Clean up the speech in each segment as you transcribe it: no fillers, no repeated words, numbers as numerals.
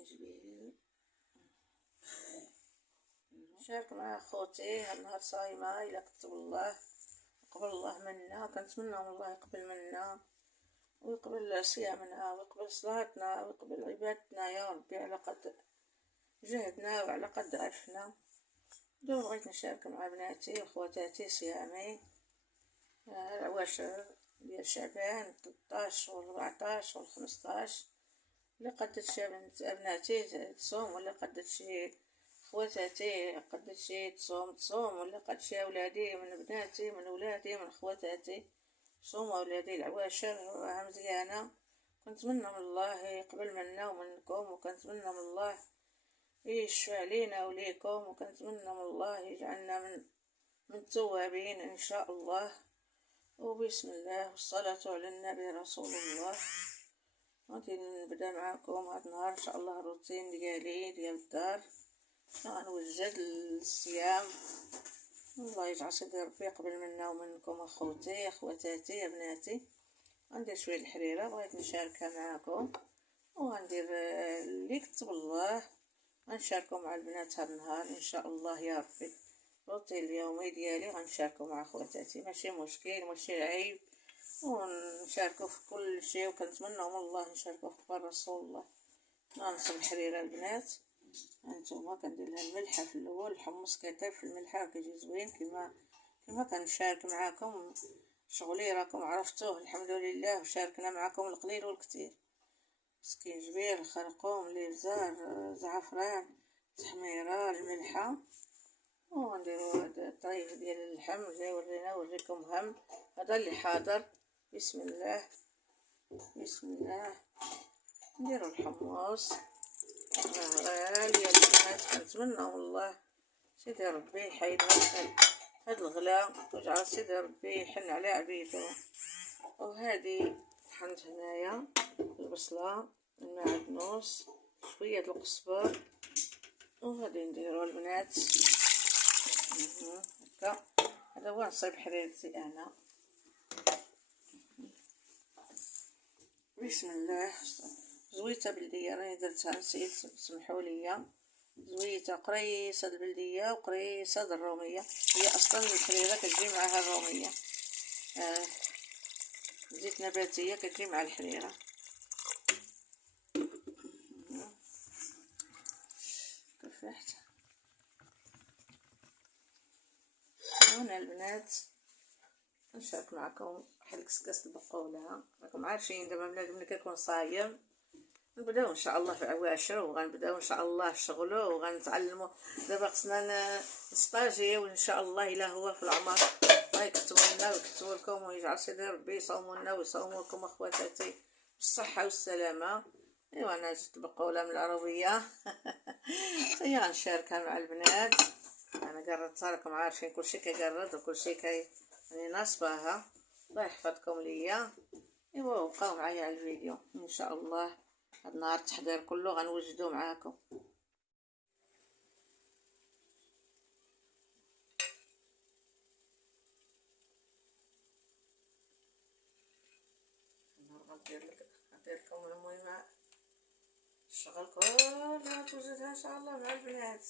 الزنجبيل. نشارك مع خوتي هاد النهار صايمه، الا كتب الله يقبل الله منا، كنتمنى من الله يقبل منا ويقبل صيامنا ويقبل صلاتنا ويقبل عبادتنا يا ربي، على قد جهدنا وعلى قد ضعفنا. اليوم بغيت نشارك مع بناتي وخواتاتي صيامي العواشر ديال شعبان 13 و 14 و 15. اللي قدت شي بناتي تصوم، ولا قدت شي خواتاتي قدت شي تصوم، ولا قد شي ولادي من بناتي من ولادي من خواتاتي صوموا ولادي العواشر راها مزيانه. كنتمنى من الله يقبل منا ومنكم، وكنتمنى من الله يشفع علينا وليكم، وكنتمنى من الله يجعلنا من التوابين ان شاء الله. وبسم الله والصلاة على النبي رسول الله. غادي نبدا معكم هاد النهار ان شاء الله الروتين ديالي ديال الدار، غنوجد الصيام. الله يجعل سيدي ربي يقبل منا ومنكم اخوتي اخواتاتي بناتي. غندير شويه الحريره بغيت نشاركها معكم، وغندير اللي كتب الله غنشاركو مع البنات هاد النهار ان شاء الله يا ربي. الروتين اليومي ديالي غنشاركو مع خواتاتي، ماشي مشكل ماشي عيب، ونشاركو في كل شيء، وكنتمنى من الله نشاركو في رسول الله. غنصب الحريره البنات، هانتوما كندير لها الملحه في الاول، الحمص كيطيب في الملحه وكيجي زوين كما كنشارك معكم. شغلي راكم عرفتوه الحمد لله، وشاركنا معكم القليل والكثير. سكينجبير الخرقوم الابزار زعفران تحميره الملحه. ونديرو هذا الطريف ديال اللحم اللي وريكم هم هذا اللي حاضر. بسم الله بسم الله. نديرو الحمص غالي يا البنات، كنتمنى من الله سيدي ربي يحيد هاد الغلا، ويجعل سيدي ربي يحن على عبيده. وهذه طحنت هنايا البصله المعدنوس شويه القزبر، وغادي نديرو البنات هكا. هذا هو نصيب حريرتي انا. بسم الله. زويته بلديه راني درتها، نسيت سمحوا لي. زويته قريصه البلديه وقريصه الروميه، هي اصلا الحريره كتجي معها الروميه، زيت نباتيه كتجي مع الحريره. كفحت هنا البنات. نشارك معكم واحد كسكاس البقوله. راكم عارفين دابا بنادم ملي كيكون صايم نبداو ان شاء الله في العواشر، وغنبداو ان شاء الله في شغلو وغنتعلموا. دابا خصنا نستاجيو ان شاء الله الا هو في العمر. الله يكتب لنا ويكتب لكم، ويجعل سيدي ربي يصوموا لنا ويصوموا لكم اخواتاتي بالصحه والسلامه. ايوا انا جبت بقوله من العربيه هي غنشاركها مع البنات. انا قررتها، راكم عارفين كلشي كيقرد وكلشي يعني ناصباها. الله يحفظكم ليا. ايوا بقاو معايا على الفيديو ان شاء الله. هاد النهار التحضير كله غنوجدو معاكم. غندير لكم المهم الشغل كله توجدها ان شاء الله مع البنات.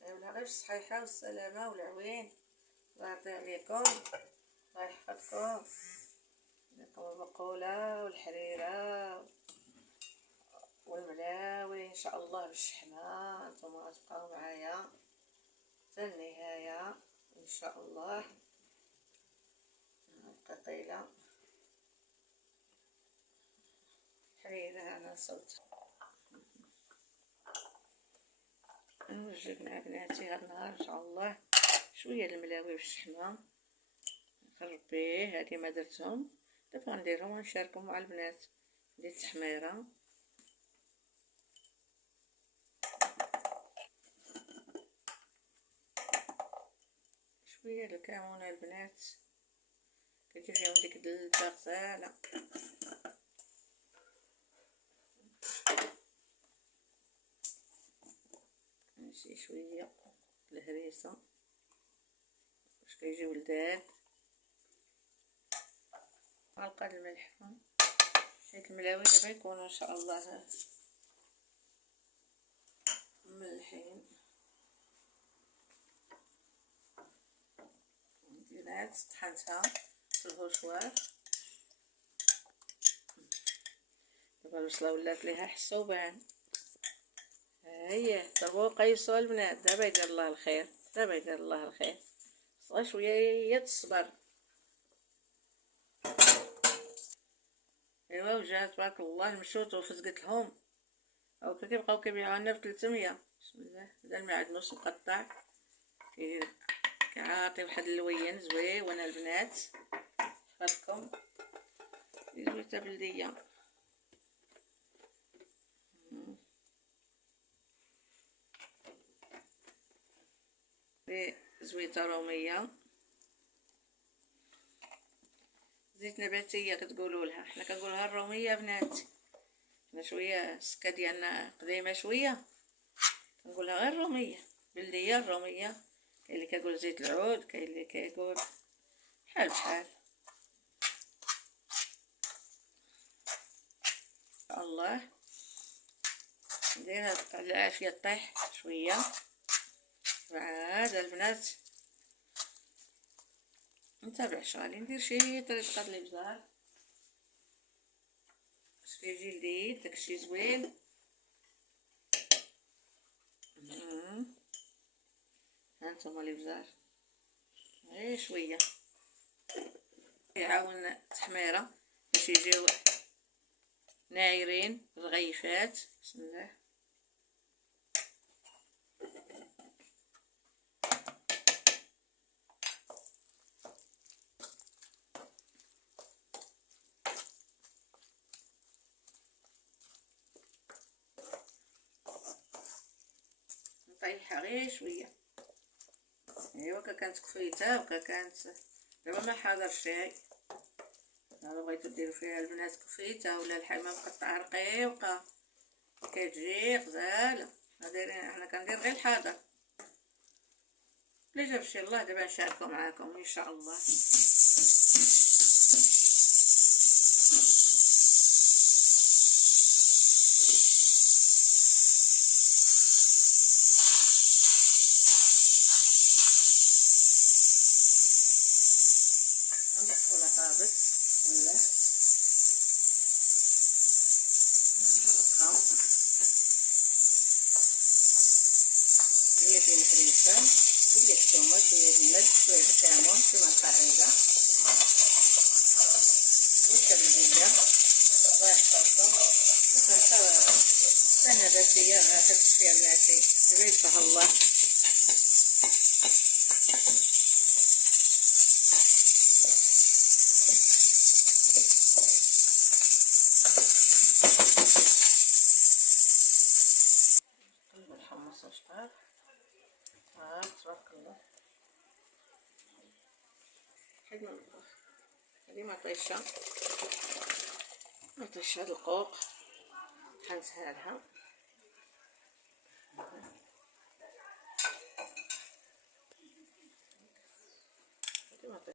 ولا غير الصحيحه والسلامه والعوين. الله يرضي عليكم الله يحفظكم. لكم البقوله والحريره والملاوي ان شاء الله بالشحمه. نتوما غتبقاو معايا حتى النهايه ان شاء الله. القطيله حريره انا صوت نوجد مع بناتي هاد النهار ان شاء الله. شويه الملاوي بالشحمه نخربيه، هادي ما درتهم دابا غنديرهم ونشاركهم مع البنات. ندير التحميره شويه الكمون البنات كتجي فيهم ديك الدلته غزاله. نمشي شويه الهريسه باش كيجيو لذاذ. معلقه الملح. شويه الملاوي دابا يكونوا ان شاء الله ملحين البنات. طحنتها في الهوشوار. دابا البصله ولات ليها حسوبان. ها هي دابا قيسوا البنات. دابا يدير الله الخير، دابا يدير الله الخير. خصها شويه الصبر. ايوا وجات تبارك الله المشوت وفزقت لهم. او كيبقاو كيبيعوها لنا ب 300. بسم الله. هذا المعدنوس مقطع كيعطي واحد اللوين زويون البنات. حفظكم زويته بلديه. زويته روميه. زيت نباتيه كتقولوا لها، حنا كنقولوها الروميه بناتي. حنا شويه السكه ديالنا قديمه شويه، كنقولها غير الروميه بلديه. الروميه كاين اللي كيقول زيت العود، كاين اللي كيقول بحال بحال. الله نديرها على العافيه طيح شويه. وعاد البنات نتابع شغالي ندير شي طريقه الابزار باش كيجي لذيذ داكشي زوين. هانتوما الابزار غير شويه يعاون التحميره باش يجيو نايرين رغيفات. بسم الله. نطيحها غير شويه. ايوا كانت كفيته وكانت دابا ما حاضر الشاي. انا بغيتو ديروا فيها البنات كفيته ولا الحمام مقطعه رقيقه كتجي غزاله. حنا كندير غير الحاضر. اللي جاب شي الله دابا نشاركو معاكم ان شاء الله. ولا طابت. بسم الله. هي في الهريسه، شويه الثومه، شويه الملح، شويه الكمون، شويه القاعده، والتبديله. الله يحفظكم. نباتيه ما تكفي بناتي ريحها الله. الحمص اشطر. تبارك الله. حيد من المطبخ. هذه مطيشه هاد القوق حنسها لها.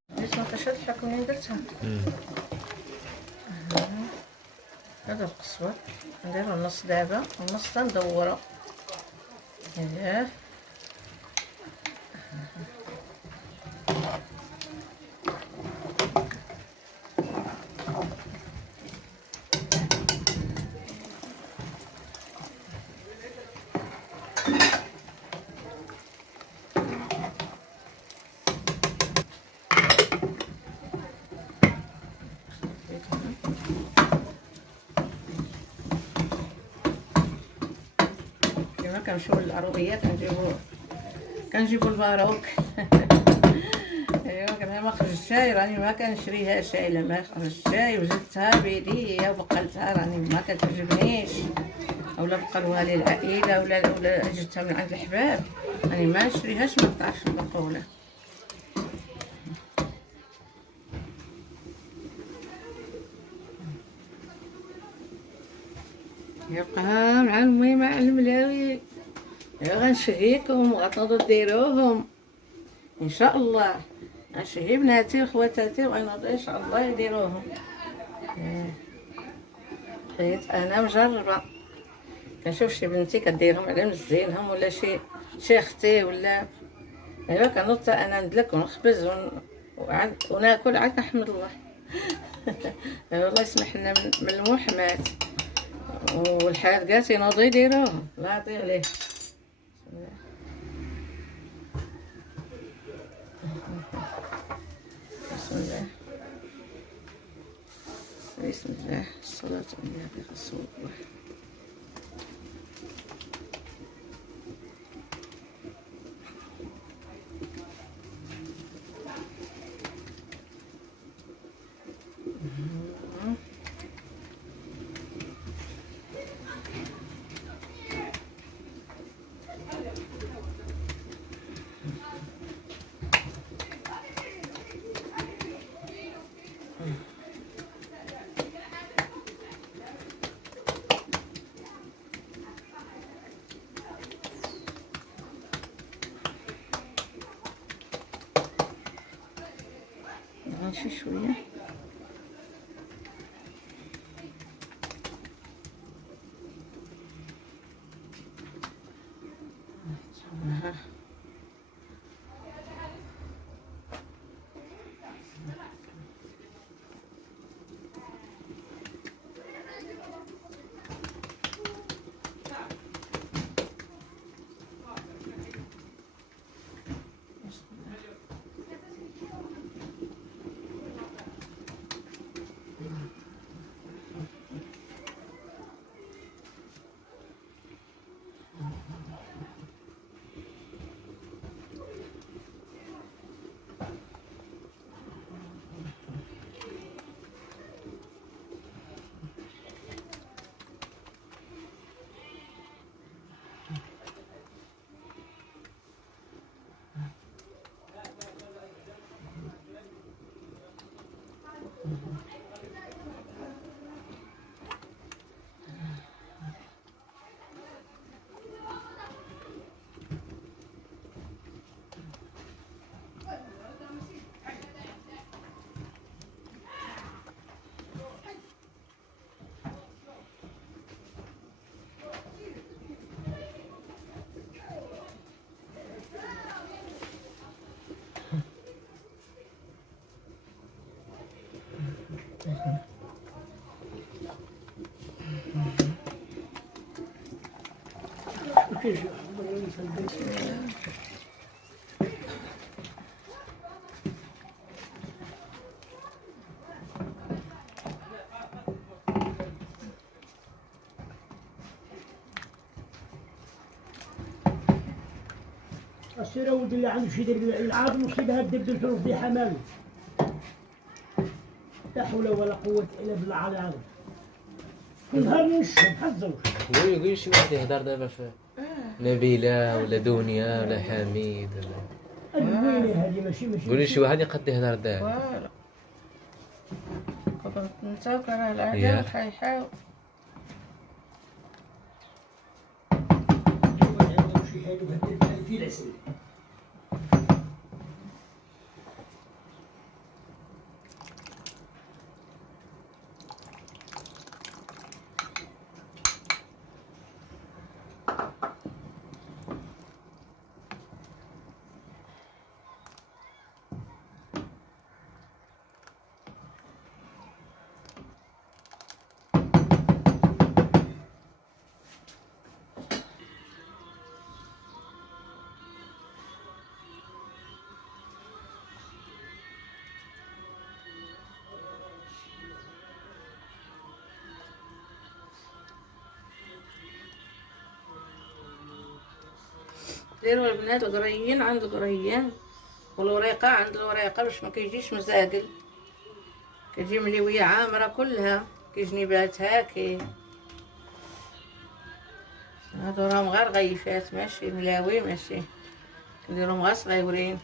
ليش مطيشه الحكم اللي درتها. هذا القصوى نديرو النص دابا والنص تندورو. اييه كما كنمشيو للعروبيه كنجيبو الباروك. ايوا كما ما خرج الشاي راني ما كنشريها شاي. لما خرج الشاي وجدتها بيديا وبقلتها راني ما كتعجبنيش، اولا بقى الوالي العائله ولا جبتها من عند الحباب راني ما نشريهاش من الطرف المقوله. يبقى مع المي مع الملاوي. غنشهيكم وغتنوضوا ديروهم ان شاء الله. غنشهي بناتي وخواتاتي وغنوضوا ان شاء الله يديروهم. حيت انا مجربه كنشوف شي بنتي كديرهم على مزينهم ولا شي اختي ولا ايوا كنوض انا ندلك ونخبز وناكل عاد نحمد الله. والله يسمح لنا من المحمات والحياة كاع تينوضوا يديروهم، الله يعطي عليه. بسم الله بسم الله الصلاة على النبي رسول الله. نمشي شوية. السيرة ولد اللي عنده شي دير العاب مصيبها دير الفلوس دي حمامي. لا حول ولا قوة إلا بالله على العظيم. كل نهار نشرب حظوش. قولي شي واحد يهدر دابا في نبيلة ولا دنيا ولا حميد ولا وين هذه ماشي قولي شي واحد يقد يهدر دابا. فوالا كنت نتوكل على العدل ياك. حيحاول. شي حلو هدير في العسل. ديروا البنات القريين عند القريين والوريقة عند الوريقة باش ما كيجيش مزاقل، كتجي مليوية عامرة كلها كي جنيبات هاكي. هادو راهم غير غيفات ماشي ملاوي ماشي، كنديروهم غير صغيورين.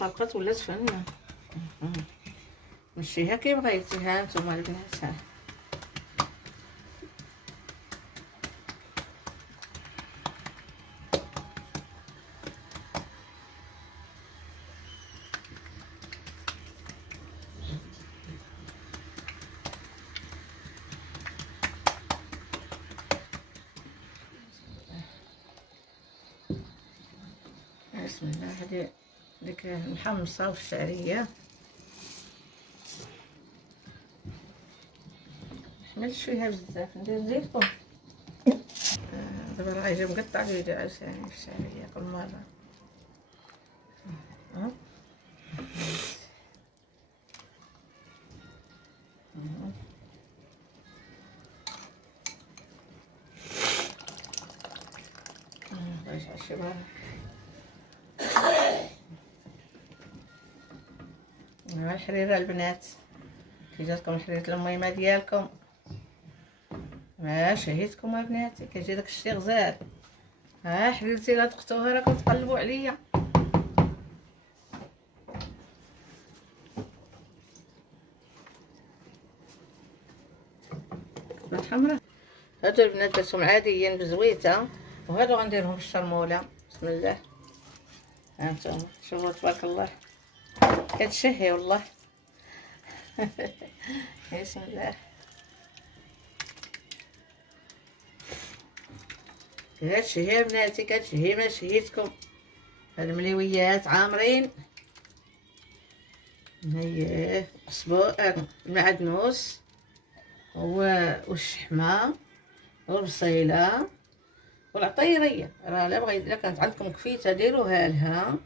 طلقت ولات فنة. مشيها كي بغيتيها نتوما البنات. ها بسم الله. هذه ديك المحمصة والشعرية. حملت فيها بزاف، ندير زيتكم. دابا راه يجي مقطع الفيديو عشان الشعرية كل مرة. الحريرة البنات، كي جاتكم حريرة الميمة ديالكم شهيتكم البنات، كيجي داك الشي غزال. حريرتي لا تقطوها راكم تقلبوا عليا. الحمراء هادو البنات درتهم عاديين بزويته، وهادو غنديرهم بالشرموله. بسم الله. هانتوما شوفوا تبارك الله كتشهي والله. بسم الله. كتشهي بناتي، كتشهي ما شهيتكم. هاد المليويات عامرين. هي المعدنوس والشحمه والبصيله والعطيريه. راه الا كانت عندكم كفيته ديروها لها،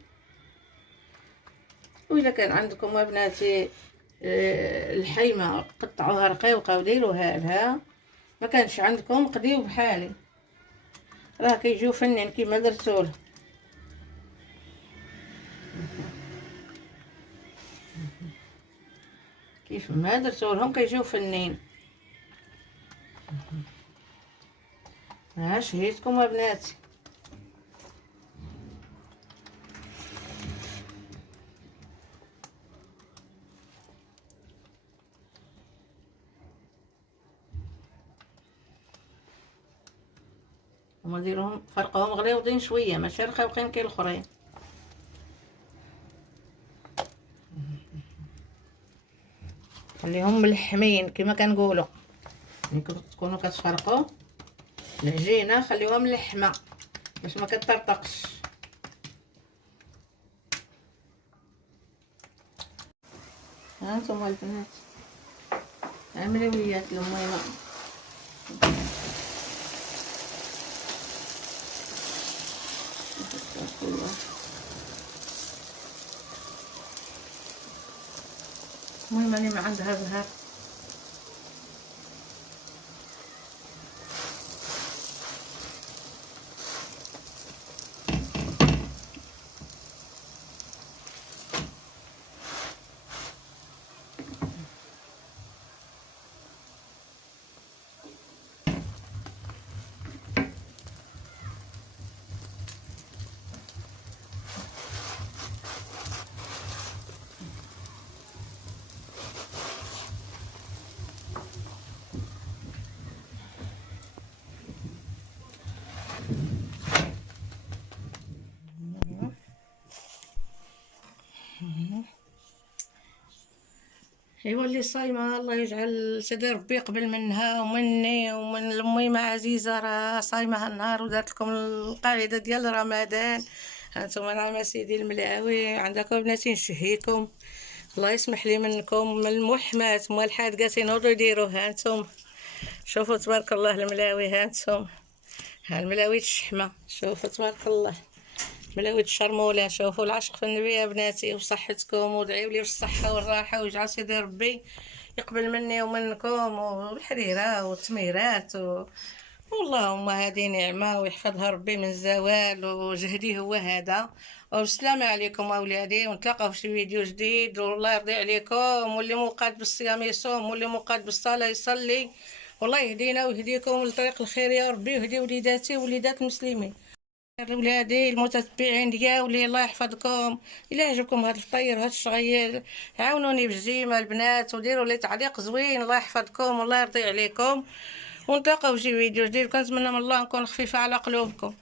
وإلا كان عندكم بناتي الحيمه قطعوها رقيقه وديروها لها. ما كانش عندكم قديو بحالي، راه كيجيو فنين كيما درتوله. كيف ما درتولهم كيجيو فنين. شهيتكم بناتي. هما ديروهم فرقهم غليظين شويه، ماشي رقيقين كي الاخرين. خليهم ملحمين كما كنقولوا. ملي تكونوا كتفرقوا العجينه خليوها ملحمه باش ما كتطرطقش. هانتوما البنات مليويات الميمه. المهم اللي ما عندها زهر ايوا اللي صايمه الله يجعل سيدي ربي يقبل منها ومني ومن الميمه عزيزه، راه صايمه هالنهار ودارت لكم القاعده ديال رمضان. هانتوما نعم سيدي الملاوي عندكم بناتي نشهيكم. الله يسمح لي منكم من المحمات مال الحادقات ينوضوا يديروها. هانتوما شوفوا تبارك الله الملاوي. هانتوما ها الملاوي الشحمه، شوفوا تبارك الله ملاوي الشرموله. شوفوا العشق في النبي يا بناتي وصحتكم، ودعيوا لي بالصحه والراحه، ويجعل سيدي ربي يقبل مني ومنكم والحريره والتميرات واللهم هذه نعمه ويحفظها ربي من الزوال، وجهدي هو هذا. والسلام عليكم اولادي، ونتلاقاو في شي فيديو جديد، والله يرضي عليكم. واللي موقد بالصيام يصوم، واللي موقد بالصلاه يصلي، والله يهدينا ويهديكم لطريق الخير يا ربي، ويهدي وليداتي ووليدات المسلمين. ولادي المتتبعين ديالي الله يحفظكم. الا عجبكم هذا الفطير هذا الشغير عاونوني بالجيمه البنات وديروا لي تعليق زوين. الله يحفظكم والله يرضي عليكم، ونتلاقاو في شي فيديو جديد. كنتمنى من الله نكون خفيفه على قلوبكم.